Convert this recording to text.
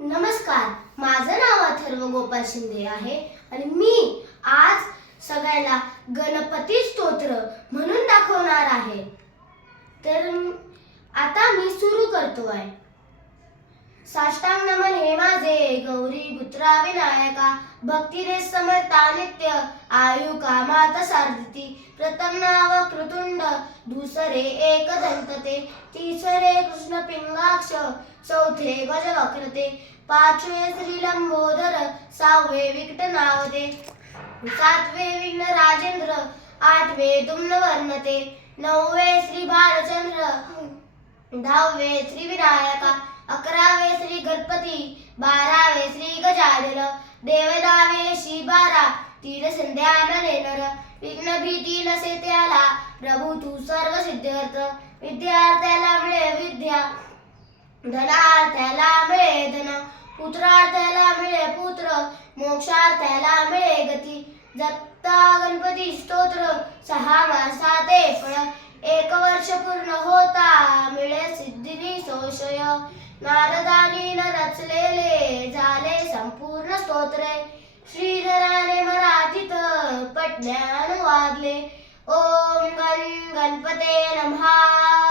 नमस्कार, माझं नाव अथर्व गोपाल शिंदे आहे आणि मी आज सगळ्यांना गणपती स्तोत्र म्हणून दाखवणार आहे. तर आता मी सुरू करतो आहे. साष्टांग नमन हे माझे गौरी पुत्रा विनायका, भक्तिरे समर्था नित्य आयु कामात सार्थिती. प्रथम नाव क्रतुंड, दुसरे एकदंतते, तिसरे कृष्ण पिंगाक्ष, चौथे गजवक्रते, पाचवे श्री लंबोदर, सहावे विकट नावते, सातवे विघ्न राजेंद्र, आठवे दुम्न वर्णते, नववे श्री भालचंद्र, दहावे श्री विनायका, अकरावे श्री गणपती, बारावे श्री गजानन, देवदावे श्री बारा, तीन संध्या नरे नर, विघ्न भीती नसे त्याला, प्रभू तू सर्व सिद्ध्यर्थ. विद्यार्थ्याला मिळे विद्या, धनार्थ्याला मिळे धन, पुत्रार्थ्याला मिळे पुत्र, मोक्षार्थ्याला मिळे गती. जपता गणपती स्तोत्र 6 मासाते फळ, 1 वर्ष पूर्ण होता मिळे सिद्धी संशय. नारदानी न रचलेले झाले संपूर्ण स्तोत्रे, श्रीधराने मराठीत पटण्यान वाजले. ओम गण गणपते नमः.